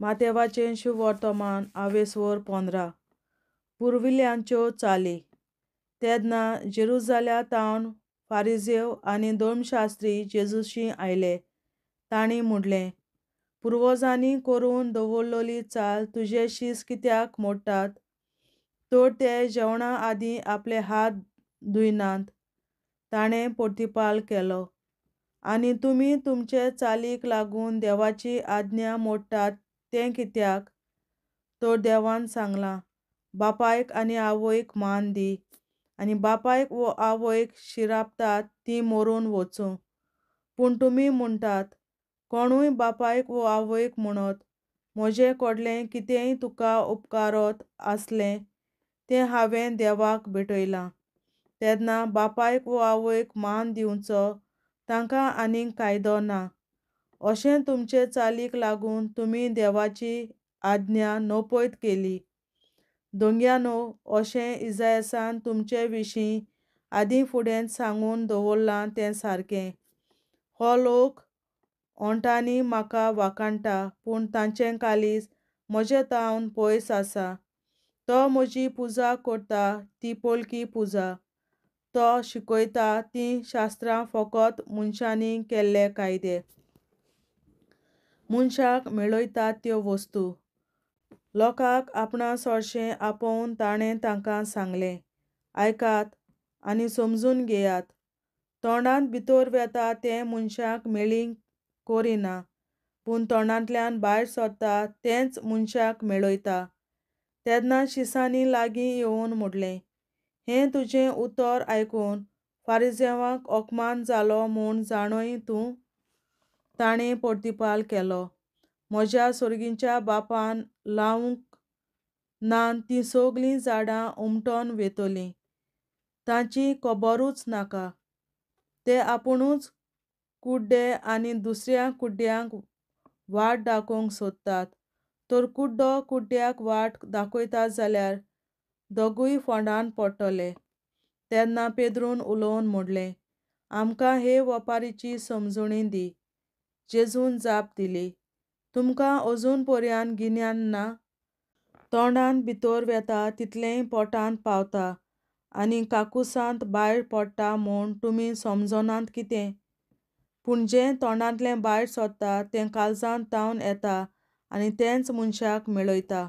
मातेवाचें शुभ वर्तमान आवेसवर 15 पुर्विल्यांच्यो चाली. तेदना जेरुजाल्यातावन फारिजेव आनी धर्मशास्त्री जेजूशी आयले. तांणी म्हणलें, पुर्वजांनी करून दवरलोली चाल तुजे शीस कित्याक मोडटात? तर ते जेवणा आदीं आपले हात धुयनात. ताणें प्रतिपाल केलो, आनी तुमी तुमचे चालीक लागून देवाची आज्ञा मोडटात तें कित्याक? तर देवान सांगलां, बापायक आनी आवयक मान दी. आनी बापायक वो आवयक शिरापतात तीं मरून वचूं. पूण तुमी म्हणटात, कोणूय बापायक वो आवयक म्हणत, म्हजें कोडलें कितेंय तुका उपकारत आसलें तें हांवें देवाक भेटयलां. तेन्ना बापायक वो आवयक मान दिवचो तांकां आनीक कायदो ना. अशें तुमचे चालीक लागून तुमी देवाची आज्ञा नपयत केली. दोंग्यानो, अशें इसायासान तुमचे विशीं आदीं फुडेंच सांगून दवरलां तें सारकें. हो लोक ओंठांनी म्हाका वाखाणटा, पूण तांचें काळीज म्हजे तावन पयस आसा. तो म्हजी पुजा करता ती पळकी पुजा. तो शिकयता तीं शास्त्रां फकत मनशांनी केल्ले कायदे. मनशाक मेळयतात त्यो वस्तू. लोकांक आपणास हरशें आपोवन ताणें तांकां सांगलें, आयकात आनी समजून घेयात. तोंडांत भितर वेता तें मनशाक मेळींक करिना, पूण तोंडांतल्यान भायर सरता तेंच मनशाक मेळयता. तेन्ना शिसांनी लागीं येवन म्हणलें, हें तुजें उतर आयकून फारिजेवांक अपमान जालो म्हूण जाणय तूं? ताणें प्रतिपाल केलो, म्हज्या सुर्गीच्या बापान लावंक नान तीं सगळीं झाडां उमटोन वेतलीं. तांची खबरूच नाका. ते आपुणूच कुड्डे आनी दुसऱ्या कुड्ड्यांक वाट दाखोवंक सोदतात. तर कुड्डो कुड्ड्याक वाट दाखयता जाल्यार दोगूय फोंडांत पडटले. तेन्ना पेद्रून उलोवन म्हणलें, आमकां हे वेपारीची समजुणी दी. जेजून जाप दिली, तुमकां अजून पर्यान गिन्यान ना? तोंडांत भितर वेता तितलें पोटांत पावता आनी काकूसांत भायर पडटा म्हूण तुमी समजनात कितें? पूण जें तोंडांतलें भायर सरता तें काळजांत तावन येता आनी तेंच मनशाक मेळयता.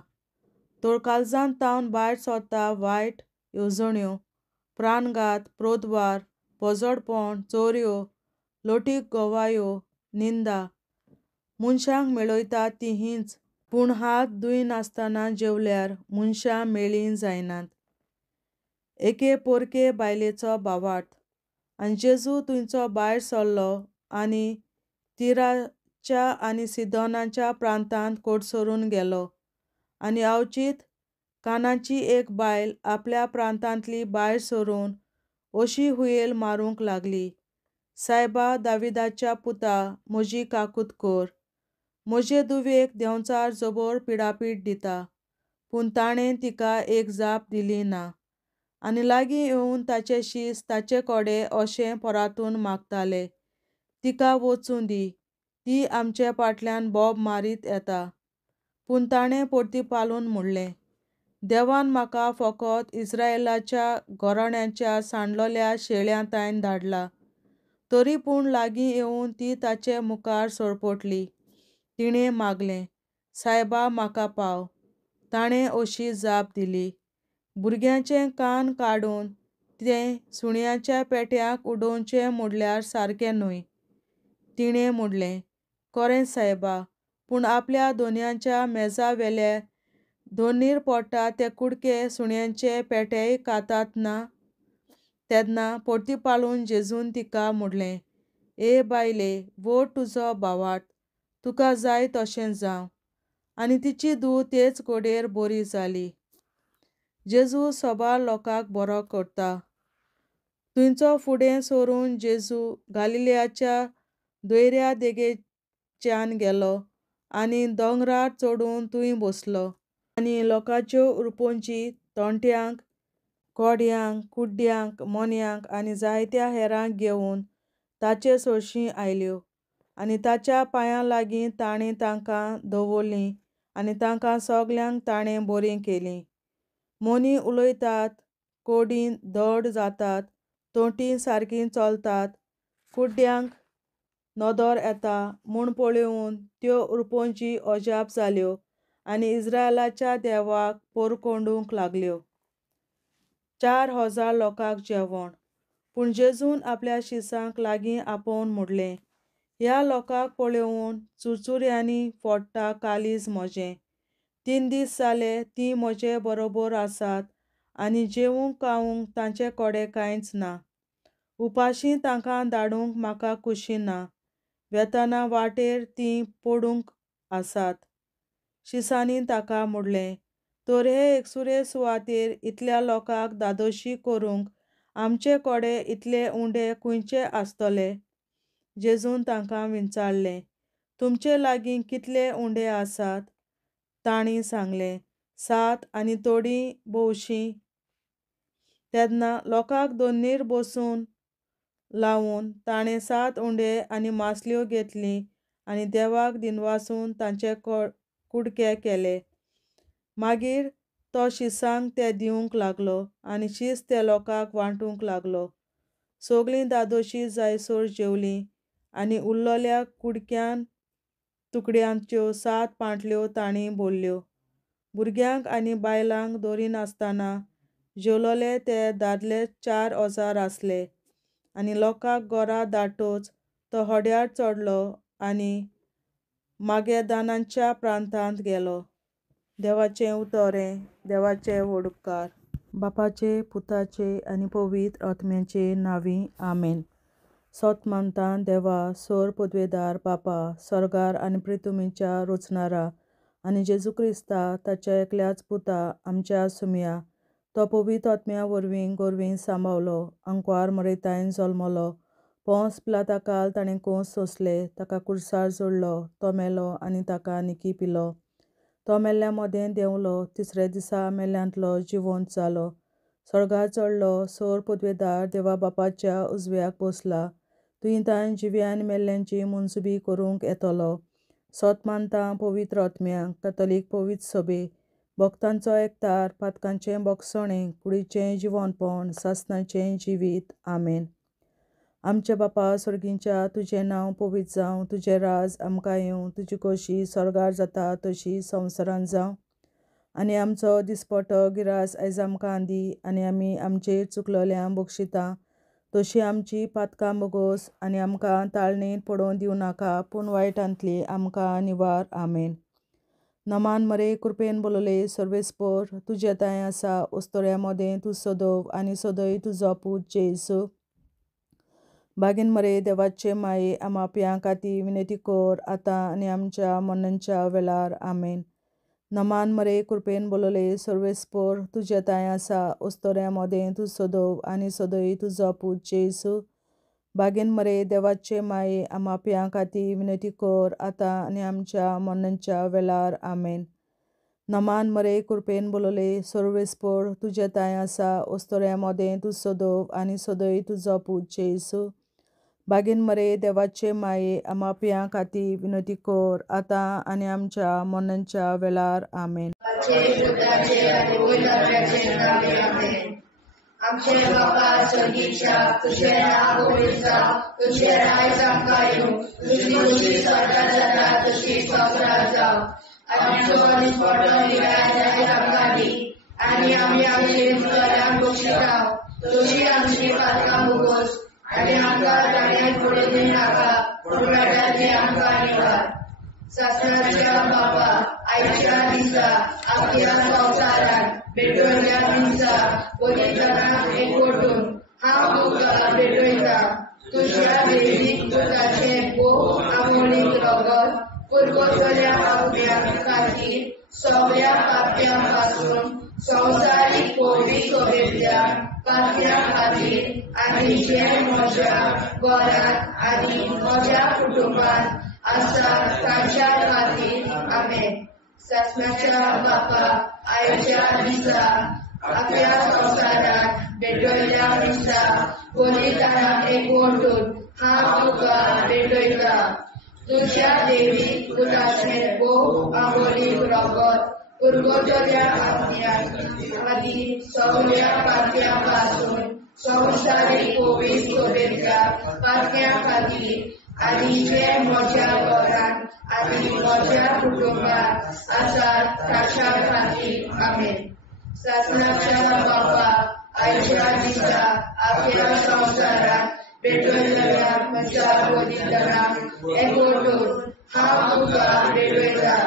तर काळजांत तावन भायर सरता वायट येवजण्यो, प्राणघात, क्रोधवार, पोजडपण, चोरयो, लटीक गवायो, निंदा. मनशांक मेळयतात तीं हींच. पूण हात धुयनासतना जेवल्यार मनशां मेळीं जायनात. एके पोरके बायलेचो भावार्थ. आनी जेजू थंयचो भायर सरलो आनी तिराच्या आनी सिदोनाच्या प्रांतांत कोडसरून गेलो. आनी अवचीत कानाची एक बायल आपल्या प्रांतांतली भायर सरून अशी हुयेल मारूंक लागली, सायबा, दाविदाच्या पुता, म्हजी काकूट कर. म्हजे धुवेक देंवचार जबर पिडापीड दिता. पूण ताणें तिका एक जाप दिली ना. आनी लागीं येवन ताचे शीस ताचे कडेन अशें परातून मागताले, तिका वचूं दी, ती आमचे फाटल्यान बोब मारीत येता. पूण ताणें प्रतिपालून म्हणलें, देवान म्हाका फकत इस्रायेलाच्या घराण्यांच्या सांडलोल्या शेळ्यांतायन धाडला. तरी पूण लागीं येवन ती ताचे मुखार सरपटली. तिणें मागलें, सायबा, म्हाका पाव. ताणें अशी जाप दिली, भुरग्याचे कान काडून ते सुण्याच्या पेट्यांत उडोवचें म्हणल्यार सारकें न्हय. तिणें म्हणलें, खरें सायबा, पूण आपल्या धोनयाच्या मेजावेले धोंडीर पडटा ते कुडके सुण्यांचे पेटेय खातात ना? तेन्ना प्रतिपालून जेजून तिका म्हणलें, ए बायले, व्हर तुजो भावार्थ, तुका जाय तशें जावं. आनी तिची धूव तेच घडयेर बरी जाली. जेजू सबार लोकांक बरो करता. थंयचो फुडें सरून जेजू गालिलेयाच्या दर्या देगेच्यान गेलो आनी दोंगरार चडून थंय बसलो. आनी लोकांच्यो उरपोंची तोणट्यांक, कोड्यांक, कुड्ड्यांक, मोन्यांक आनी जायत्या हेरांक घेवन ताचे सरशीं आयल्यो. आनी ताच्या पांयां लागीं ताणें तांकां दवरलीं आनी तांकां सगल्यांक ताणें बरीं केलीं. मोनी उलयतात, कोडीं धड जातात, तोंटी सारकीं चलतात, कुड्ड्यांक नदर येता म्हूण पळोवन त्यो उरपोवची अजाप जाल्यो आनी इस्रायलाच्या देवाक पोरकोंडूंक लागल्यो. 4,000 लोकांक जेवण. पूण जेजून आपल्या शिसांक लागीं आपोवन म्हणलें, ह्या लोकांक पळोवन चुरचुऱ्यांनी फोडटा कालीज म्हजें. 3 दीस जाले तीं म्हजे बरोबर आसात आनी जेवूंक खावूंक तांचे कडेन कांयच ना. उपाशीं तांकां धाडूंक म्हाका कुशी ना. वेतना वाटेर तीं पडूंक आसात. शिसांनी ताका म्हणलें, तर हे एकसुरे सुवातेर इतल्या लोकांक धादोशी करूंक आमचे कडेन इतले उंडे खंयचे आसतले? जेजून तांकां विचारलें, तुमचे लागीं कितले उंडे आसात? तांणी सांगलें, 7 आनी थोडीं भोवशीं. तेन्ना लोकांक दोनीर बसून लावून ताणें 7 उंडे आनी मासल्यो घेतलीं आनी देवाक दिनवासून तांचे कुडके केले. मागीर तो शिसांक ते दिवंक लागलो आनी शीस त्या लोकांक वांटूंक लागलो. सगळीं धादोशीं जायसर जेवलीं आनी उरलोल्या कुडक्यान तुकड्यांच्यो 7 पांटल्यो तांणी भरल्यो. भुरग्यांक आनी बायलांक धरिनासतना जेवलोले ते दादले 4,000 आसले. आनी लोकांक घरा धाडटच तो होड्यार चडलो आनी मागेदानाच्या प्रांतांत गेलो. देवाचें उतोरें. देवाचे व्हडुपकार. बापाचे, पुताचे आनी पवित्र आत्म्याचे नांवीं. आमेन. सोत मानता देवा, सोर पदवेदार बापा, सर्गार आनी पृथ्वीच्या रचणारा आनी जेजू क्रिस्ता ताच्या एकल्याच पुता आमच्या सुमया तो पवित्र आत्म्या वरवीं गोरवीं सांबावलो, अंकवार मरयतायन जल्मलो, पोंस पिलाताकाल ताणें कोंस सोंसले, ताका कुर्सार जोडलो, तो मेलो आनी ताका निकी पिलो. तो मेल्ल्या मोदें देंवलो, तिसरे दिसा मेल्ल्यांतलो जिवंत जालो, सर्गार चडलो, सोर पदवेदार देवा बापाच्या उजव्याक बसला, तुयें जिव्या आनी मेल्ल्यांची मुनसुबी करूंक येतलो. सोत मानता पवित्र आत्म्यांक, कॅथोलीक पवित्र सभे, भक्तांचो एकठार, पातकांचें बोगसणें, कुडीचें जिवंतपण, सासणाचें जिवीत. आमेन. आमचे बापा सर्गींच्या, तुजें नांव पवित्र जावं, तुजें राज आमकां येवं, तुजी खोशी स्वर्गार जाता तशी संवसारांत जावं. आनी आमचो दिसपट्टो गिरास आयज आमकां दी आनी आमी आमचेर चुकलोल्यांक बक्षिता तशी आमची पातकां बोगोस आनी आमकां ताळणेंत पडोवन दिवं नाका पूण वायटांतली आमकां निवार. आमेन. नमान मरे कृपेन बोलोले सर्वेस्पर, तुजे ताय आसा उस्तोऱ्या मोदें तूं सोदव आनी सोदय तुजो पूत जेसू. बागीन मरे देवाचे माये आमाप्यां खातीर विनंती कर आतां आनी आमच्या मरणाच्या वेळार. आमेन. नमान मरे कृपेन बोलोले सर्वेस्पर, तुजे ताय आसा उस्तोऱ्या मोदें तूं सोदव आनी सोदय तुजो पूत जेसू. बागीन मरे देवाचे माये आमाप्यां खातीर विनंती कर आतां आनी आमच्या मरणाच्या वेळार. आमेन. नमान मरे कृपेन बोलोले सर्वेस्पर, तुजे ताय आसा उस्तोऱ्या मोदें तूं सोदव आनी सोदय तुजो पूत जेसू. बागीन मरे देवाचे माये आमाप्यां खातीर विनंती कर आतां आनी आमच्या मरणाच्या वेळार. आमेन. आमचे बापा स्वर्गीच्या, तुझे नाव पवित्र जावं, तुझे राज आमकां येवं, तुजी खुशी स्वर्गार जाता तशी संवसारांत जावं. आमचो दिसपट्टो गिराय आयज आमकां दी आनी आमी आमचे मुखारांक बक्षितांव, तशी आमची पातकां बोगोस आनी आमकां ताणें पडूं दिवं नाका पूण वायटांतली आमकां निवार. सासणाच्या बापा, आयच्या दिसा आख्या संवसारांत भेटोयल्या दिसा पवित्रांक एकवटून हांव तुका भेटयता. तुज्या दैवीक दुताचें खूब आमोलीक रगत पुरगोसल्या आत्म्यां खातीर सगळ्या पाप्यां पासून संवसारीक पवित्र सभेंतल्या पाप्यां खातीर आनी जे म्हज्या घरांत आनी म्हज्या कुटुंबांत आसा तांच्या खातीर. आमेन. सासणाच्या बापा, आयच्या दिसा आख्या संवसारांत भेटोयल्या दिसा पवित्रांक एकवटून हांव तुका भेटयता. तुझ्या देवी पुताचे भोव आवडीक रगत पुरगोटल्या आत्म्याक आदी सगळ्या पात्यापासून संसारीक कोविड सोबेच्या पात्या खातीर आनी जे म्हज्या घरान आनी म्हज्या कुटुंबात आसात ताच्या खातीर आमेन. शासनाच्या बापा आयच्या दिसा आपल्या संवसारात भेटयलेल्या म्हज्या बलिदानाक एकवटून हांव तुका भेटयता.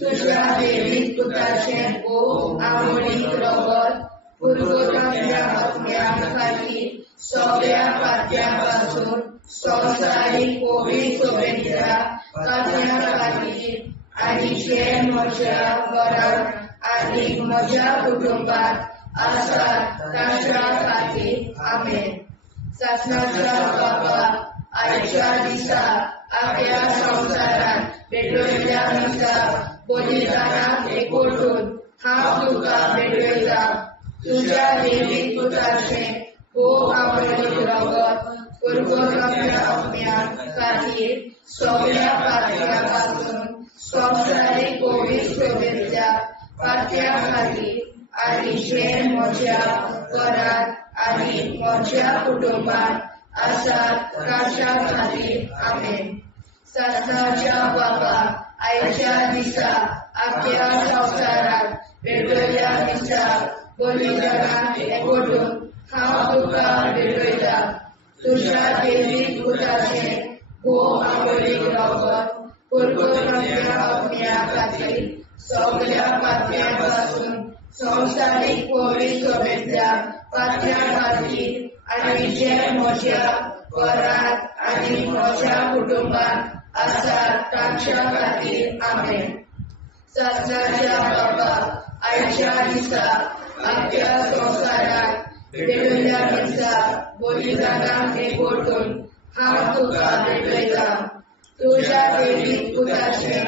तुझ्या देवीक पुताचे भोव आवडीक रगत पुरगोटल्या आत्म्या खातीर सगळ्या पात्यापासून संवसारीक कोविड सोबेच्या पात्या खातीर आनी जे म्हज्या घरान आनी म्हज्या कुटुंबात आसात ताच्या खातीर आमेन. शासनाच्या बापा आयच्या दिसा आपल्या संवसारात भेटयल्या दिसा बलिदानाक एकवटून हांव तुका भेटयता. तुझ्या देवीक पुताचे भोव आवडीक रगत पुरगोटल्या आत्म्या खातीर सगळ्या पात्यापासून संवसारीक कोविड सोबेच्या पात्या खातीर आनी जे म्हज्या घरान आनी म्हज्या कुटुंबात आसात ताच्या खातीर आमेन. शासनाच्या बापा आयच्या दिसा आपल्या संवसारात भेटयल्या दिसा बलिदानाक एकवटून हांव तुका भेटयता. तुझ्या देवीक पुताचे भोव आवडीक रगत पुरगोटल्या आत्म्या खातीर सगळ्या पात्यापासून संवसारीक कोविड सोबेच्या पात्या खातीर आनी जे म्हज्या घरात आनी म्हज्या कुटुंबात आसात ताच्या खातीर आमेन. शासनाच्या बापा आयच्या दिसा आपल्या संवसारात भेटयल्या दिसा बलिदानाक एकवटून हांव तुका भेटयता. तुझ्या देवीक पुताचे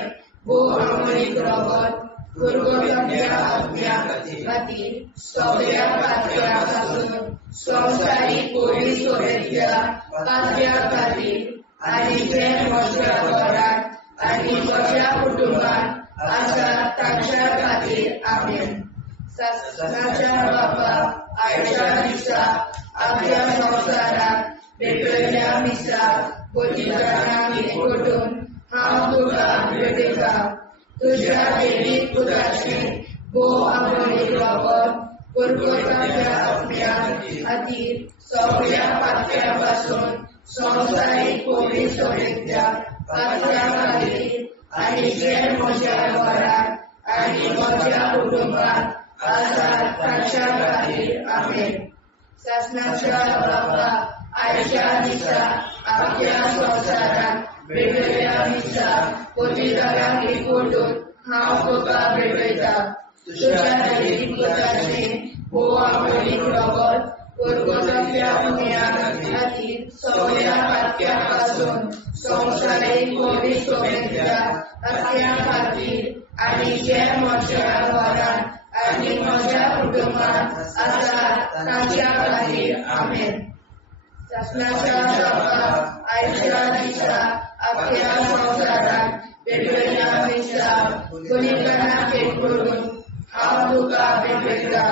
भोव आवडीक रगत पुरगोटल्या आत्म्या खातीर सगळ्या पात्यापासून संवसारीक कोविड सोबेच्या पात्या खातीर आनी जे म्हज्या घरान आनी म्हज्या कुटुंबात आसात ताच्या खातीर आमेन. शासनाच्या बापा आयच्या दिसा आपल्या संवसारात भेटयल्या दिसा बलिदानाक एकवटून हांव तुका भेटयता. तुझ्या देवीक पुताचे भोव आवडीक रगत पुरगोटल्या आत्म्या खातीर सगळ्या पात्यापासून संवसारीक कोविड सोबेच्या पात्या खातीर आनी जे म्हज्या घरान आनी म्हज्या कुटुंबात आसात ताच्या खातीर आमेन. शासनाच्या बापा आयच्या दिसा आपल्या संवसारात भेटयल्या दिसा बलिदानाक एकवटून हांव तुका भेटयता. तुझ्या देवीक पुताचे भोव आवडीक रगत पुरगोटल्या आत्म्या खातीर सगळ्या पात्यापासून संवसारीक कोविड सोबेच्या पात्या खातीर आनी जे म्हज्या घरान आनी म्हज्या कुटुंबात आसात ताच्या खातीर आमेन. शासनाच्या बापा आयच्या दिसा आपल्या संवसारात भेटयल्या दिसा बलिदानाक एकवटून हांव तुका भेटयता.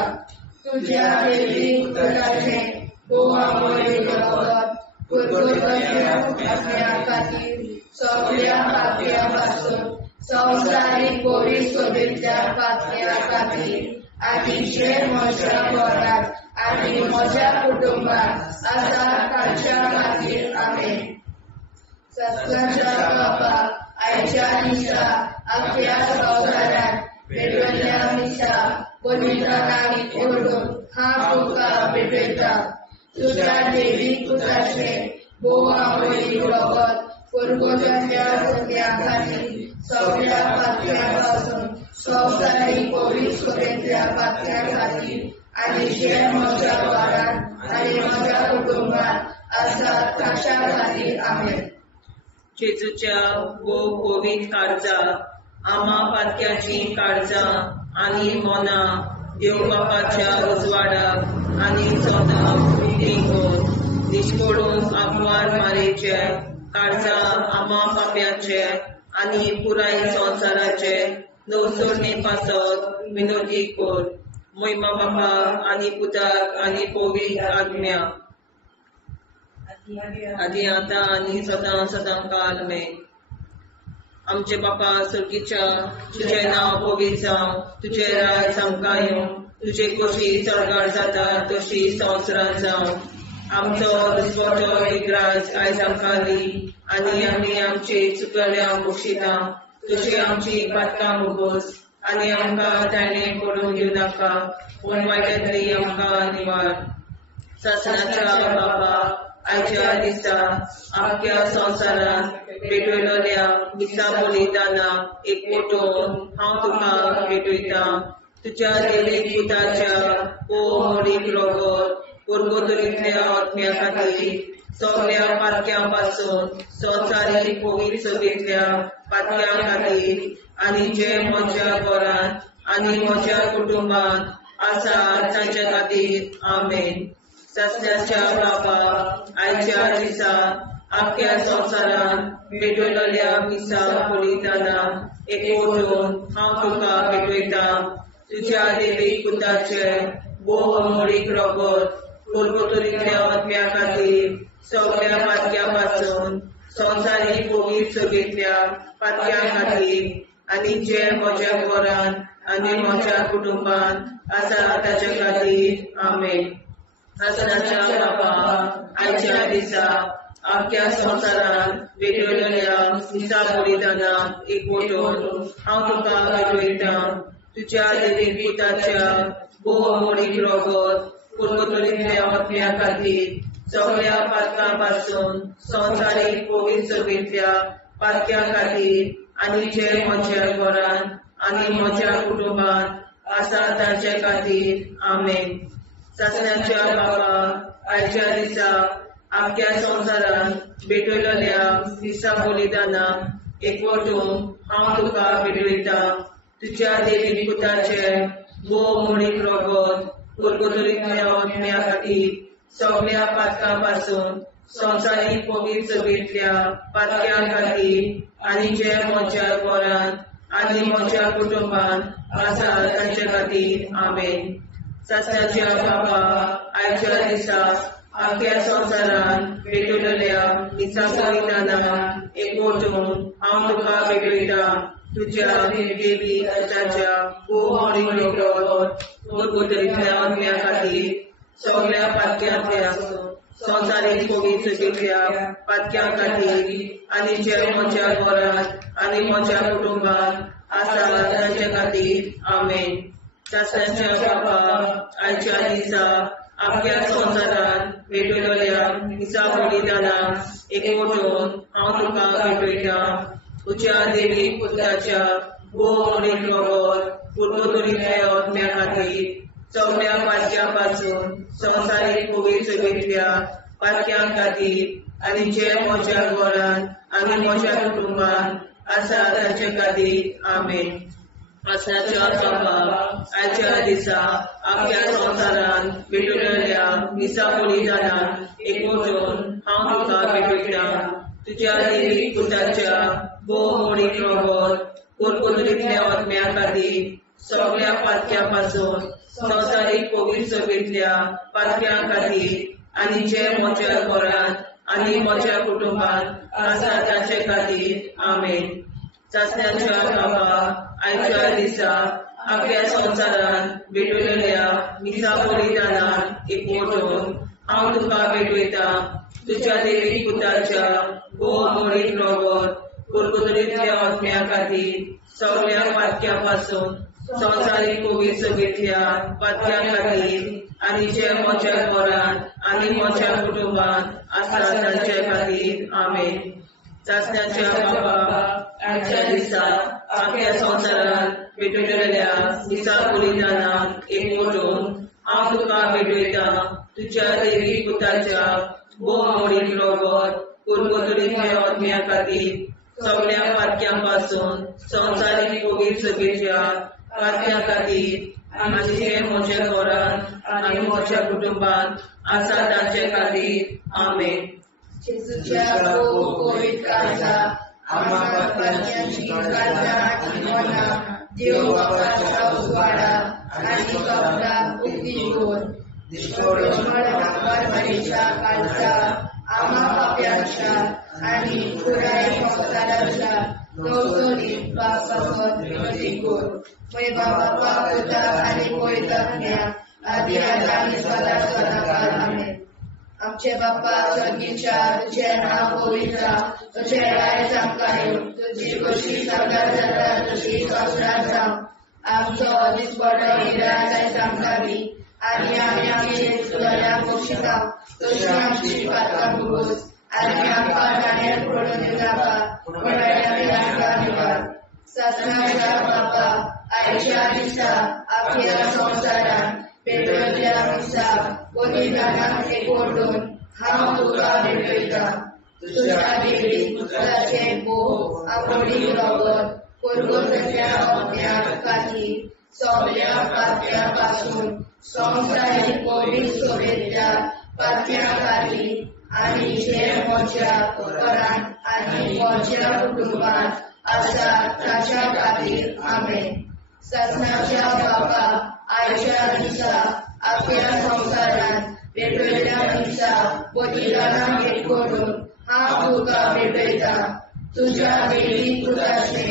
तुझ्या देवीक पुताचे भोव आवडीक रगत पुरगोटल्या आत्म्या खातीर सगळ्या पात्यापासून संवसारीक कोविड सोबेच्या पात्या खातीर आनी जे म्हज्या घरान आनी म्हज्या कुटुंबात आसात ताच्या खातीर आमेन. शासनाच्या बापा आयच्या दिसा आपल्या संवसारात भेटयल्या दिसा बलिदानाक एकवटून हांव तुका भेटयता. तुझ्या देवीक पुताचे भोव आवडीक रगत पुरगोटल्या आत्म्या खातीर सगळ्या पात्यापासून संवसारीक कोविड सोबेच्या पात्या खातीर आनी जे म्हज्या घरान आनी म्हज्या कुटुंबात आसात ताच्या खातीर आमेन. जेजूच्या भोव कोविड काळजा आमा पात्याची काळजां आनी मोना देव बापाच्या उजवाडाक आनी सदां उक्ती कोर निश्कोडून आग्वार मारेचे काळजा आम्हा पाप्याचे आणि पुराय संसाराचे नवसोडणे पासत विनोदी कोर महिमा बापा आणि पुताक आणि पवित्र आज्ञा आधी आता आणि सदां सदां काल मे आमचे बापा सर्गीच्या तुझे नाव पवित्र जावं तुझे राय सामका येवं तुझे कशी चडगाड जाता तशी संवसारांत जावं आमचो दिसवटो विग्राज आयज आमकां दी आनी आमी आमचे चुकल्यांक बक्षिता तशी आमची पातकां मुगोस आनी आमकां ताणें पडूंक दिवं नाका पूण वायटांतली आमकां निवाड सासणाच्या बाबा आयच्या दिसा आख्या संवसारांत भेटयलोल्या दिसा बलिदाना एक फोटोन हांव तुका भेटयता तुज्या देवीक पुताच्या मोडीक रोगोत पुर्गोतरींतल्या आत्म्या खातीर सगळ्या पातक्यां पासून संवसारीक पवित्र सभेंतल्या पातक्यां खातीर आनी जे म्हज्या घरांत आनी म्हज्या कुटुंबांत आसा तांच्या खातीर आमेन सस्याच्या बाबा आयच्या दिसा आख्या संवसारांत भेटयलोल्या मिसा बलिदाना एक फोटोन हांव तुका भेटयता तुज्या देवीक पुताचे मोडीक रोगोत पुर्गोतरींतल्या आत्म्या खातीर सगळ्या पातक्यां पासून संवसारीक पवित्र सभेंतल्या पातक्यां खातीर आनी जे म्हज्या घरांत आनी म्हज्या कुटुंबांत आसा ताच्या खातीर आमेन सासणाच्या बाबा आयच्या दिसा आख्या संवसारांत भेटयलोल्या मिसा बलिदाना एक फोटोन हांव तुका भेटयता तुज्या देवीक पुताच्या मोडीक रोगोत पुर्गोतरींतल्या आत्म्या खातीर सगळ्या पातकां पासून संवसारीक पवित्र सभेंतल्या पातक्यां खातीर आनी जे म्हज्या घरांत आनी म्हज्या कुटुंबांत आसा तांचे खातीर आमेन सासणाच्या बाबा आयच्या दिसा आख्या संवसारांत भेटयलोल्या मिसा बलिदाना एक फोटोन हांव तुका भेटयता तुज्या देवीक पुताचे मोडीक रोगोत पुर्गोतरींतल्या आत्म्या खातीर सगळ्या पातकां पासून संवसारीक पवित्र सभेंतल्या पातक्यां खातीर आनी जे म्हज्या घरांत आनी म्हज्या कुटुंबांत आसा तांचे खातीर आमेन सासणाच्या बाबा आयच्या दिसा आख्या संवसारांत भेटयलोल्या मिसा बलिदाना एक फोटोन हांव तुका भेटयता तुज्या देवीक पुताच्या मोडीक रोगोत पुर्गोतरींतल्या आत्म्या खातीर सगळ्या पातक्यांतल्या संवसारीक पवित्र सभेंतल्या पातक्यां खातीर आनी जे म्हज्या घरांत आनी म्हज्या कुटुंबांत आसा तांचे खातीर आमेन सासणाच्या बाबा आयच्या दिसा आख्या संवसारांत भेटयलोल्या मिसा बलिदाना एक फोटोन हांव तुका भेटयता तुज्या देवीक पुताच्या मोडीक रोगोत पुर्गोतरींतल्या आत्म्या खातीर सगळ्या पातक्यां पासून संवसारीक पवित्र सभेंतल्या पातक्यां खातीर आनी जे म्हज्या घरांत आनी म्हज्या कुटुंबांत आसा तांचे खातीर आमेन सासणाच्या बाबा आयच्या दिसा आख्या संवसारांत भेटयलोल्या मिसा बलिदाना एक फोटोन हांव तुका भेटयता तुज्या देवीक पुताच्या मोडीक रोगोत पुर्गोतरींतल्या आत्म्या खातीर सगळ्या पातक्यां पासून संवसारीक पवित्र सभेंतल्या पातक्यां खातीर आनी जे म्हज्या घरांत आनी म्हज्या कुटुंबांत आसा तांचे खातीर आमेन सासणाच्या बाबा आयच्या दिसा आख्या संवसारांत भेटयलोल्या मिसा बलिदाना एक फोटोन हांव तुका भेटयता तुज्या देवीक पुताच्या मोडीक रोगोत पुर्गोतरींतल्या आत्म्या खातीर सगळ्या पातक्यां पासून संवसारीक पवित्र सभेंतल्या पातक्यां खातीर आनी जे म्हज्या घरांत आनी म्हज्या कुटुंबांत आसा तांचे खातीर आमेन सासणाच्या बाबा आयच्या दिसा आख्या संवसारांत भेटयलोल्या मिसा बलिदाना एक फोटोन हांव तुका भेटयता तुज्या देवीक पुताच्या मोडीक रोगोत पुर्गोतरींतल्या आत्म्या खातीर सगळ्या पातक्यां पासून संवसारीक पवित्र सभेंतल्या पातक्यां खातीर आनी जे म्हज्या घरांत आनी म्हज्या कुटुंबांत आसा तांचे खातीर आमेन जेजूच्या कोविड काळजा आम्हा पापांची काळजा आणि मना देव बापाच्या उजवाडा आणि कपडा उक्ती होत परमेच्या काळजा आम्हा पाप्यांच्या आणि पुराय संसाराच्या नवसोनी बापावर विनंती कर मै बापा पुता आणि पवित्रज्ञा आदी आणि सदा सदाकाळ आमेन. आमचे बाप्पा स्वर्गीच्या तुझे नाव पवित्र तुझे राय आमकां तुझी कशी सगळ्यात जाता तशी संसारात जावं आमचो दिसपडो हिराय आमकां दी आणि आम्ही आमची सुदाऱ्या पोशिता तशी आमची पात्रां भोगोस आणि आमकां गाण्यात पडून दिनाका पण आम्ही आमकां निवाड ससनाच्या बापा आयच्या दिसा आपल्या संसारात पेटवल्या दिसा बलिदानाक एकवटून हांव तुका भेटयता तुझ्या देवी पुत्राचे मोह आवडी रगत पुरगोतल्या अज्ञान खातीर सगळ्या पाप्या पासून संवसारीक पवित्र सोबेतल्या पाप्या खातीर आणि जे म्हज्या घरांत आणि म्हज्या कुटुंबात आसा ताच्या खातीर आमेन. ससनाच्या बापा आयच्या दिसा आपल्या संसारात पेटवल्या दिसा बलिदानाक एकवटून हांव तुका भेटयता तुझ्या देवी पुत्राचे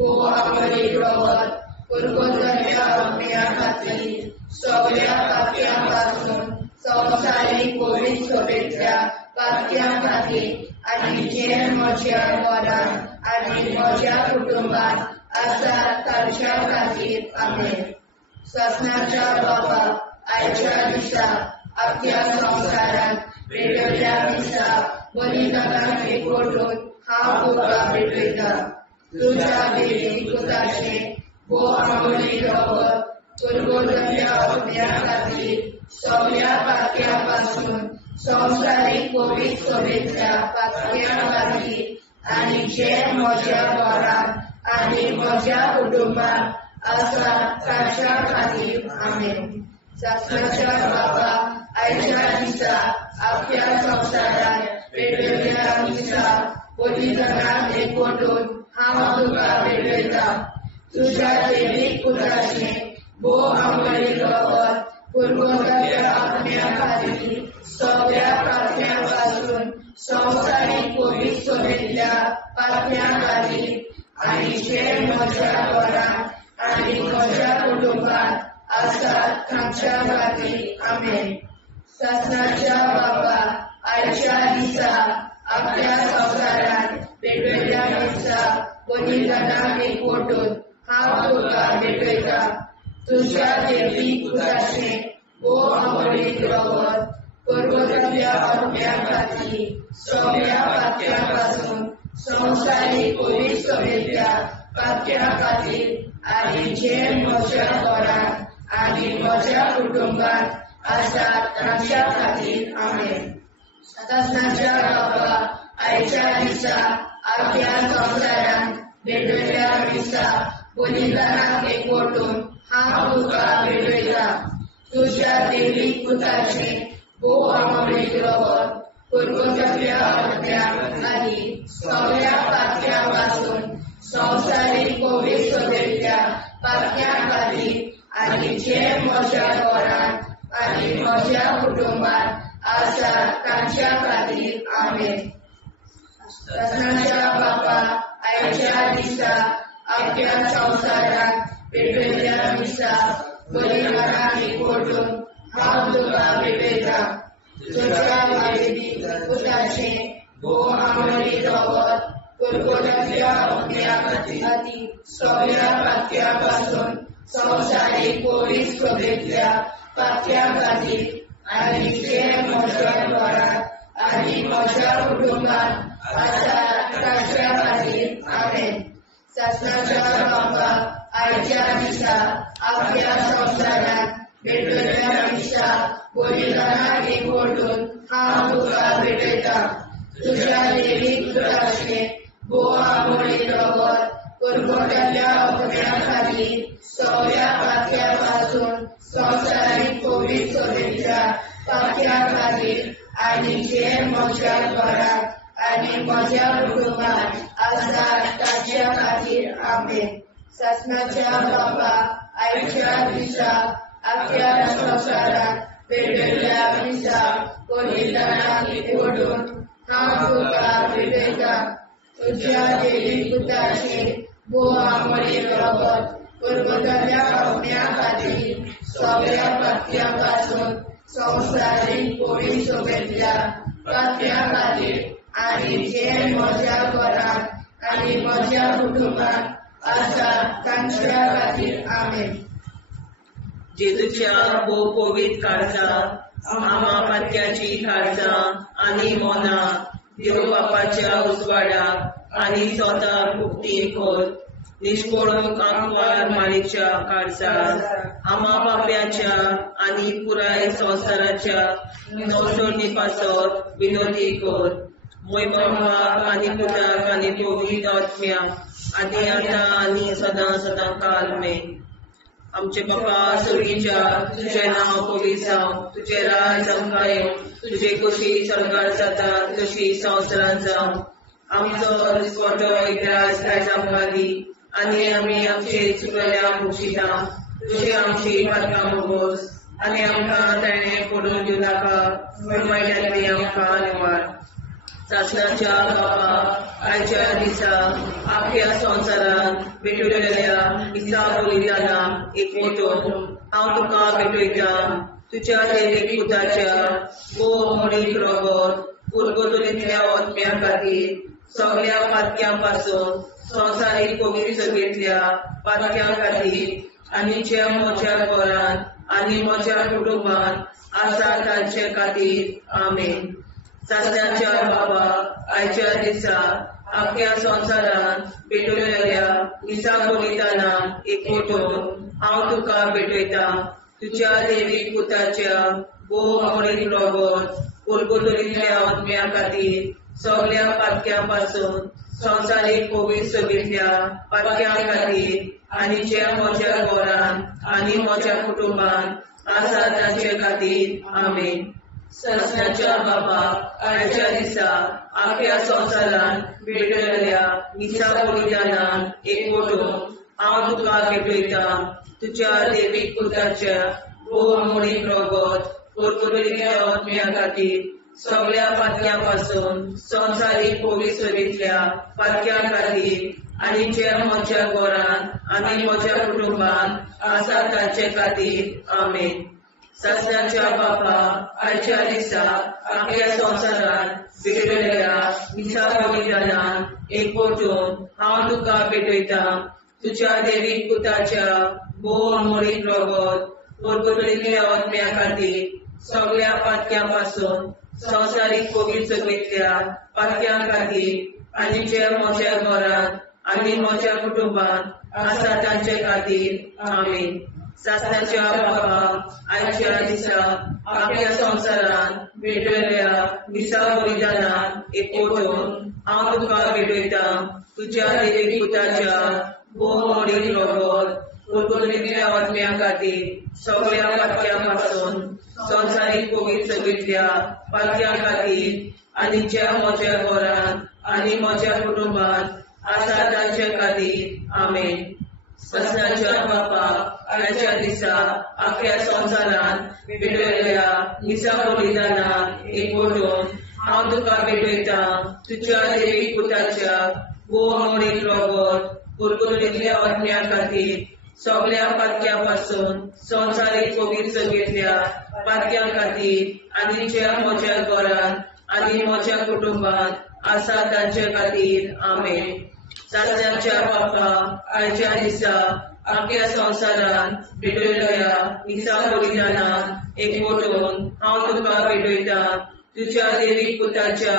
मोह आवडी रगत पुरगोतल्या अज्ञा खातीर सगळ्या पाप्या पासून संवसारीक पवित्र सोबेतल्या पाप्या खातीर आणि जे म्हज्या घरांत आणि म्हज्या कुटुंबात आसा ताच्या खातीर आमेन. ससनाच्या बापा आयच्या दिसा आपल्या संसारात पेटवल्या दिसा बलिदानाक एकवटून हांव तुका भेटयता तुझ्या देवी पुत्राचे मोह आवडी रगत पुरगोतल्या अज्ञा खातीर सगळ्या पाप्या पासून संवसारीक पवित्र सोबेतल्या पाप्या खातीर आणि जे म्हज्या घरांत आणि म्हज्या कुटुंबात आसा ताच्या खातीर आमेन. ससनाच्या बापा आयच्या दिसा आपल्या संसारात पेटवल्या दिसा बलिदानाक एकवटून हांव तुका भेटयता तुझ्या देवी पुत्राचे मोह आवडी रगत पुरगोतल्या अज्ञा खातीर सगळ्या पाप्या पासून संवसारीक पवित्र सोबेतल्या पाप्या खातीर आणि जे म्हज्या घरांत आणि म्हज्या कुटुंबात आसा ताच्या खातीर आमेन. ससनाच्या बापा आयच्या दिसा आपल्या संसारात पेटवल्या दिसा बलिदानाक एकवटून हांव तुका भेटयता तुझ्या देवी पुत्राचे मोह आवडी रगत पुरगोतल्या अज्ञा खातीर सगळ्या पाप्या पासून संवसारीक पवित्र सोबेतल्या पाप्या खातीर आणि जे म्हज्या घरांत आणि म्हज्या कुटुंबात आसा ताच्या खातीर आमेन. ससनाच्या बापा आयच्या दिसा आपल्या संसारात पेटवल्या दिसा बलिदानाक एकवटून हांव तुका भेटयता तुझ्या देवी पुत्राचे मोह आवडी रगत पुरगोतल्या अज्ञा खातीर सगळ्या पाप्या पासून संवसारीक पवित्र सोबेतल्या पाप्या खातीर आणि जे म्हज्या घरांत आणि म्हज्या कुटुंबात आसा ताच्या खातीर आमेन. ससनाच्या बापा आयच्या दिसा आपल्या संसारात पेटवल्या दिसा बलिदानाक एकवटून हांव तुका भेटयता तुझ्या देवी पुत्राचे मोह आवडी रगत पुरगोतल्या अज्ञा खातीर सगळ्या पाप्या पासून संवसारीक पवित्र सोबेतल्या पाप्या खातीर आणि जे म्हज्या घरांत आणि म्हज्या कुटुंबात आसा ताच्या खातीर आमेन. ससनाच्या बापा आयच्या दिसा आपल्या संसारात पेटवल्या दिसा बलिदानाक एकवटून हांव तुका भेटयता तुझ्या देवी पुत्राचे मोह आवडी रगत पुरगोतल्या अज्ञा खातीर सगळ्या पाप्या पासून संवसारीक पवित्र सोबेतल्या पाप्या खातीर आनी जे म्हज्या घरात आनी म्हज्या कुटुंबात आसात तांच्या खातीर आमेन. सासणाच्या बाबा आयच्या दिसा आख्या संवसारात पेटयल्ल्या दिसा कोलिदानाक एकवटून हांव तुका भेटयता. तुज्या देवी पुताचे बोवामळे रगत परबताच्या पावण्या खातीर सगळ्या पातक्यां पासून संवसारीक पोळी सोबेतल्या पातक्यां खातीर आनी जे म्हज्या घरात आनी म्हज्या कुटुंबात आसा तांच्या खातीर आमेन. जेजूच्या भोव पवित्र काळजा आमा पातक्याची काळजां आनी मोना देव बापाच्या उजवाडाक आनी स्वता मुक्ती कर. निष्पळूक आंकवार माळेच्या काळजार आमा बाप्याच्या आनी पुराय संवसाराच्या नवसोडणी पासत विनोदी कर. मोय बापाक आनी पुताक आनी पवित्र आत्म्या आनी आतां आनी सदां सदां काल मेन. आमचे बापा सर्गीच्या तुझें नांव पवित्र जावं, तुजें राज आमकां येवं, तुजी कशी स्वर्गार जाता तशी संवसारांत जावं. आमचो दिसवटो एकदांच आयज आमकां दी आनी आमी आमचे चुकयल्यांक मुक्षिता. तुजी आमची पातकां भोगोस आनी आमकां ताणें पडून दिवं नाका, वायट्यांतली आमकां निवार. सासणाच्या बाबा आयच्या दिसा आख्या संवसारांत भेटयल्ल्या दिसा बलिदानाक एकवटून हांव तुका भेटयता. तुज्या देवीक पुताच्या भोव मोडीक रगत पुरगतुलींतल्या आत्म्या खातीर सगळ्या पातक्यां पासून संवसारीक पवित्र सभेंतल्या पातक्यां खातीर आनी जे म्हज्या घरांत आनी म्हज्या कुटुंबात आसा तांचे खातीर आमेन. सासणाच्या बाबा आयच्या दिसा आख्या संवसारांत भेटयल्ल्या दिसा बलिदानाक एकवटून हांव तुका भेटयता. तुज्या देवीक पुताच्या भोव मोडीक रगत पुरगतुलींतल्या आत्म्या खातीर सगळ्या पातक्यां पासून संवसारीक पवित्र सभेंतल्या पातक्यां खातीर आनी जे म्हज्या घरांत आनी म्हज्या कुटुंबात आसा तांचे खातीर आमेन. सासणाच्या बाबा आयच्या दिसा आख्या संवसारांत भेटयल्ल्या दिसा बलिदानाक एकवटून हांव तुका भेटयता. तुज्या देवीक पुताच्या भोव मोडीक रगत पुरगतुलींतल्या आत्म्या खातीर सगळ्या पातक्यां पासून संवसारीक पवित्र सभेंतल्या पातक्यां खातीर आनी जे म्हज्या घरांत आनी म्हज्या कुटुंबात आसा तांचे खातीर आमेन. सासणाच्या बापा आयच्या दिसा आख्या संवसारांत भेटयल्ल्या दिसा बलिदानाक एकवटून हांव तुका भेटयता. तुज्या देवीक पुताच्या भोव मोडीक रगत पुरगतुलींतल्या आत्म्या खातीर सगळ्या पातक्यां पासून संवसारीक पवित्र सभेंतल्या पातक्यां खातीर आनी जे म्हज्या घरांत आनी म्हज्या कुटुंबात आसा तांचे खातीर आमेन. सासणाच्या बाबा आयच्या दिसा आख्या संवसारांत भेटयल्ल्या दिसा बलिदानाक एकवटून हांव तुका भेटयता. तुज्या देवीक पुताच्या भोव मोडीक रगत पुरगतुलींतल्या आत्म्या खातीर सगळ्या पातक्यां पासून संवसारीक पवित्र सभेंतल्या पातक्यां खातीर आनी जे म्हज्या घरांत आनी म्हज्या कुटुंबात आसा तांचे खातीर आमेन. सासणाच्या बापा आयच्या दिसा आख्या संवसारांत भेटयल्ल्या दिसा बलिदानाक एकवटून हांव तुका भेटयता. तुज्या देवीक पुताच्या भोव मोडीक रगत पुरगतुलींतल्या आत्म्या खातीर सगळ्या पातक्यां पासून संवसारीक पवित्र सभेंतल्या पातक्यां खातीर आनी जे म्हज्या घरांत आनी म्हज्या कुटुंबात आसा तांचे खातीर आमेन. सासणाच्या बापा आयच्या दिसा आख्या संवसारांत भेटयल्ल्या दिसा बलिदानाक एकवटून हांव तुका भेटयता. तुज्या देवीक पुताच्या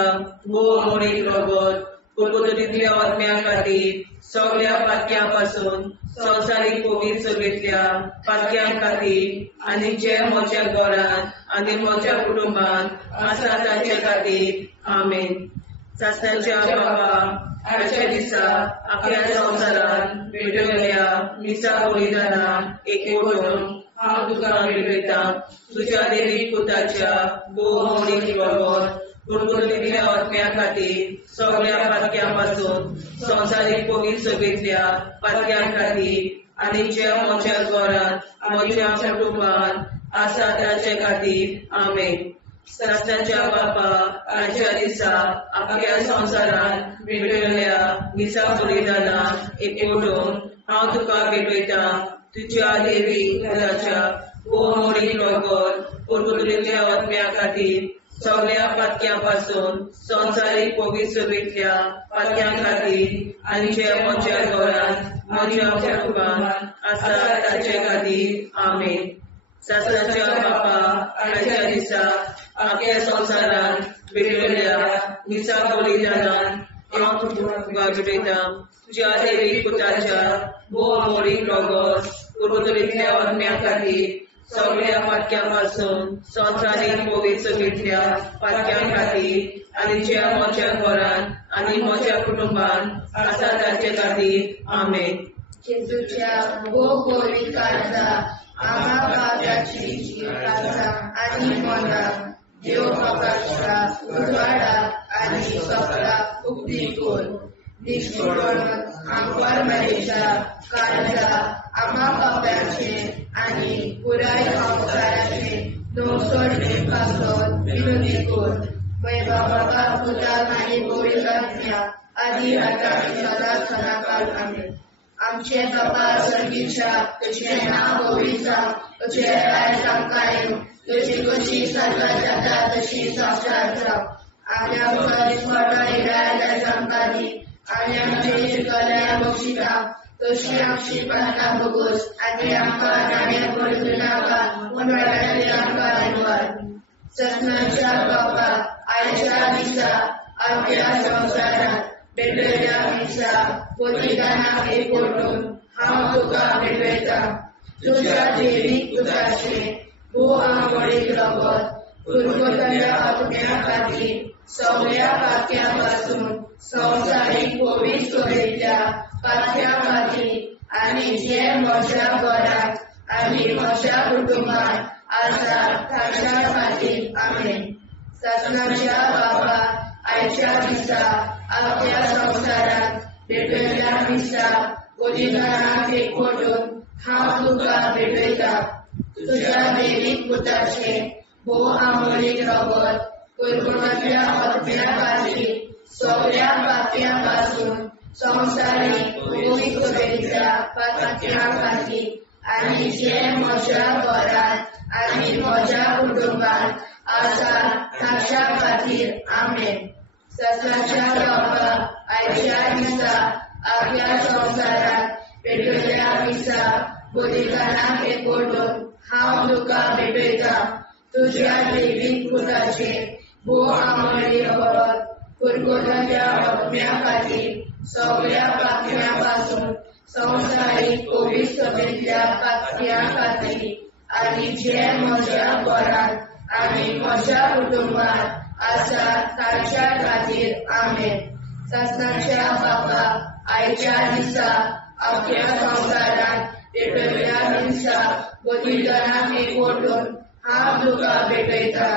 भोव मोडीक रगत पुरगतुलींतल्या आत्म्या खातीर सगळ्या पातक्यां पासून संवसारीक पवित्र सभेंतल्या पातक्यां खातीर आनी जे म्हज्या घरांत आनी म्हज्या कुटुंबात आसा तांचे खातीर आमेन. सासणाच्या बाबा आयच्या दिसा आख्या संवसारांत भेटयल्ल्या दिसा बलिदानाक एकवटून हांव तुका भेटयता तुज्या देवीक पुताच्या भोवमोडीक रगत कुरकुरीतल्या आत्म्या खातीर सगळ्या पातक्यां पासून संवसारीक पवित्र सभेंतल्या पातक्यां खातीर आनी ज्या म्हज्या घरांत म्हज्या कुटुंबान आसा ताचे खातीर आमेन. सासणाच्या बापा आजच्या दिसा आपल्या संवसारांत भेटयल्ल्या दिसा बलिदानाक एकवटून हांव तुका भेटयता तुज्या देवीक पुताच्या भोवमोडीक रगत कुरकुरीतल्या आत्म्या खातीर सगळ्या पातक्यां पासून संवसारीक पवित्र सभेंतल्या पातक्यां खातीर आनी जे म्हज्या घरांत म्हज्या कुटुंबान आसा ताचे खातीर आमेन. सासणाच्या बापा आजच्या दिसा आपल्या संवसारांत भेटयल्ल्या दिसा बलिदानान हांव तुका भेटयता तुज्या देवीक पुताच्या भोवमोडीक रगत कुरकुरीतल्या आत्म्या खातीर सगळ्या पातक्यां पासून संवसारीक पवित्र सभेंतल्या पातक्यां खातीर आनी ज्या म्हज्या घरांत आनी म्हज्या कुटुंबान आसा ताचे खातीर आमेन. जेजूच्या भोवमोडीक काळजा आम्हा पापाची काळजा आनी मनाक देव प्रकाशा उजवाडा आनी सपना उक्ती कर. निष्ठुरण आमकां मेळच्या काळजा आम्हा पापाचे आनी पुराय संवसाराचे नवसोडे पासत विनोदी कर. बाबा पुताक आनी पवित्र आत्म्या आदी आतां आनी सदांच सदांकाळ आमेन. आमचे बाबा सर्गीच्या तुझे नाव पवित्र तुझे राज आमकां तुझी कशी सत्ता जाता तशी संसार जाव. आनी आमकां दिसपट्टो राज आमकां दी आनी आमचे शिकल्या बक्षिता तशी आमची प्रार्थना भोगोस आनी आमकां नाण्या पडूं नाका पूण वाटायले आमकां निवार. सत्नाच्या बापा आयच्या दिसा आपल्या संवसारांत भेटयल्या दिसा बलिदानाक एकवटून हांव तुका भेटयता तुज्या देवीक पुताचे भोवमोडीक रगत कुरकुरीतल्या आत्म्या खातीर सगळ्या पातक्यां पासून संवसारीक पवित्र सभेंतल्या पातक्यां खातीर आनी जे म्हज्या घरांत आनी म्हज्या कुटुंबान आसा ताच्या खातीर आमेन. सासणाच्या बापा आयच्या दिसा आपल्या संवसारांत भेटयल्या दिसा बलिदानाक एकवटून हांव तुका भेटयता तुज्या देवीक पुताचे भोवमोडीक रगत कुरकुरीतल्या आत्म्या खातीर सगळ्या पातक्यां पासून संवसारीक पवित्र सभेंतल्या पातक्यां खातीर आनी जे म्हज्या घरांत आनी म्हज्या कुटुंबान आसा ताच्या खातीर आमेन. सासणाच्या बापा आयच्या दिसा आपल्या संवसारांत भेटयल्या दिसा बलिदानाक एकवटून हांव तुका भेटयता तुज्या देवीक पुताचे भोवमोडीक रगत कुरकुरीतल्या आत्म्या खातीर सगळ्या पातक्यां पासून संवसारीक पवित्र सभेंतल्या पातक्यां खातीर आनी जे म्हज्या घरांत आनी म्हज्या कुटुंबान आसा ताच्या खातीर आमेन. सासणाच्या बापा आयच्या दिसा आपल्या संवसारांत भेटयल्या दिसा बलिदानाक एकवटून हांव तुका भेटयता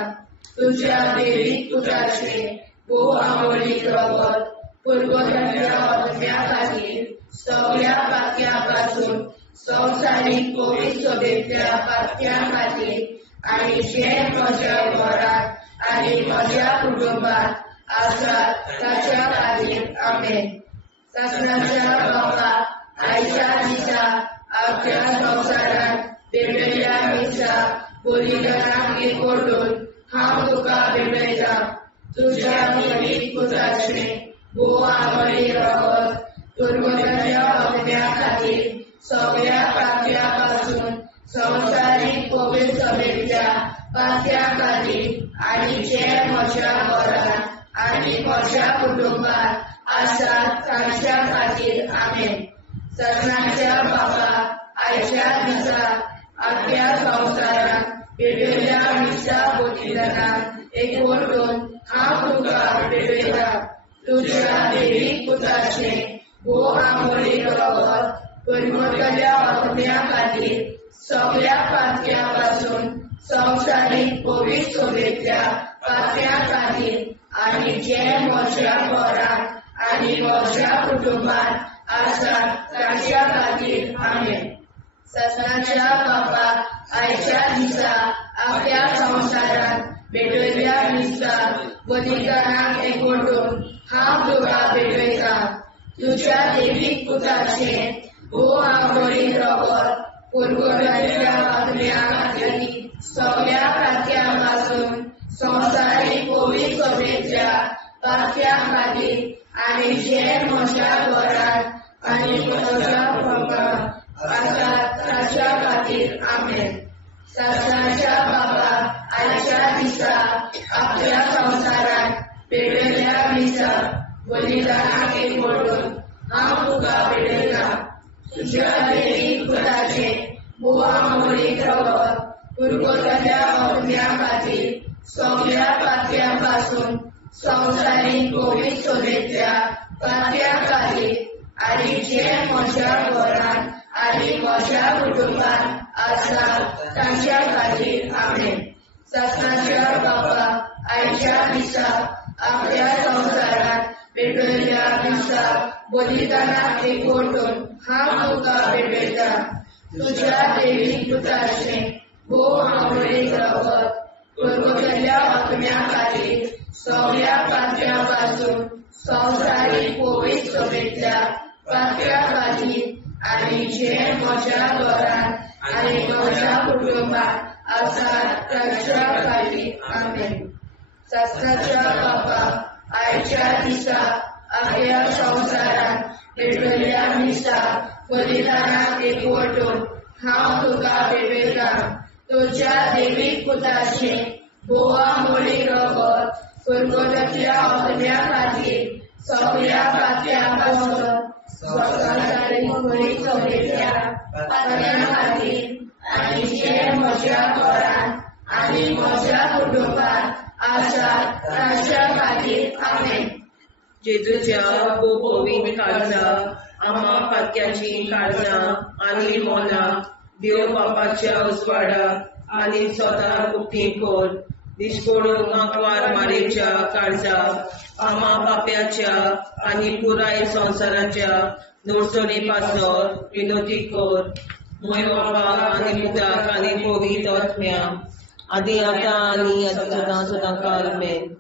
तुज्या देवीक पुताचे भोवमोडीक रगत कुरकुरीतल्या आत्म्या खातीर सगळ्या पातक्यां पासून संवसारीक पवित्र सभेंतल्या पातक्यां खातीर आनी जे म्हज्या घरांत आनी म्हज्या कुटुंबान आसा ताच्या खातीर आमेन. सासणाच्या बापा आयच्या दिसा आपल्या संवसारांत भेटयल्या दिसा बलिदानाक एकवटून हांव तुका भेटयता तुज्या देवीक पुताचे भोवमोडीक रगत कुरकुरीतल्या आत्म्या खातीर सगळ्या पातक्यां पासून संवसारीक पवित्र सभेंतल्या पातक्यां खातीर आनी जे म्हज्या घरांत आनी म्हज्या कुटुंबान आसा ताच्या खातीर आमेन. सासणाच्या बापा आयच्या दिसा आपल्या संवसारांत भेटयल्या दिसा बलिदानाक एकवटून हांव तुका भेटयता तुज्या देवीक पुताचे भोवमोडीक रगत पुरवतल्या आत्म्या खातीर सगळ्या पातक्यापासून संवसारीक पवित्र सभेच्या पातक्या खातीर आनी जे म्हज्या घरांत आनी म्हज्या कुटुंबांत आसात तांच्या खातीर आमेन. ससनाच्या बापाक आयच्या दिसा आपल्या संवसारांत भेटयल्या दिसा बलिदानाक एकवटून हांव तुका भेटयता. तुज्या देवीक पुताचे भोव आंबोळी रगत पुरवतल्या आत्म्या खातीर सगळ्या पातक्यां संवसारीक पवित्र सभेच्या पातक्या खातीर आनी जे म्हज्या घरांत आनी म्हज्या कुटुंबांत आसात तांच्या खातीर आमेन. ससनाच्या बापाक आयच्या दिसा आपल्या संवसारांत भेटयल्या दिसा बलिदानाक एकवटून हांव तुका भेटयता. तुज्या देवीक पुताचे भोव आंबोळी रगत पुरवतल्या आत्म्या खातीर सगळ्या पातक्यां संवसारीक पवित्र सभेच्या पातक्या खातीर आनी जे म्हज्या घरांत आनी म्हज्या कुटुंबांत आसात तांच्या खातीर आमेन. ससनाच्या बापाक आयच्या दिसा आपल्या संवसारांत भेटयल्या दिसा बलिदानाक एकवटून हांव तुका भेटयता. तुज्या देवीक पुताचे भोव आंबोळी रगत पुरवतल्या आत्म्या खातीर सगळ्या पातक्यां संवसारीक पवित्र सभेच्या पातक्या खातीर आनी जे म्हज्या घरांत आनी म्हज्या कुटुंबांत आसात तांच्या खातीर आमेन. ससनाच्या बापाक आयच्या दिसा आपल्या संवसारांत भेटयल्या दिसा बलिदानाक एकवटून हांव तुका भेटयता. तुज्या देवीक पुताचे भोव आंबोळी रगत पुरवतल्या आत्म्या खातीर सगळ्या पातक्यां संवसारीक पवित्र सभेच्या पातक्या खातीर आनी जे म्हज्या घरांत आनी म्हज्या कुटुंबांत आसात तांच्या खातीर आमेन. जेजूच्या पवित्र काळजा आम्हा पातक्याची काळजां आनी मोला देव बापाच्या उजवाडाक आनी सदां उक्ती कोर. दिसपडून आंकवार मारेच्या काळजा आम्हा पाप्याच्या आनी पुराय संवसाराच्या नोर्सणी पासत विनोदी कोर. मोय बापाक आनी पुताक आनी पवित्र आत्म्या आदी आतां आनी सदां सदां काल आमेन.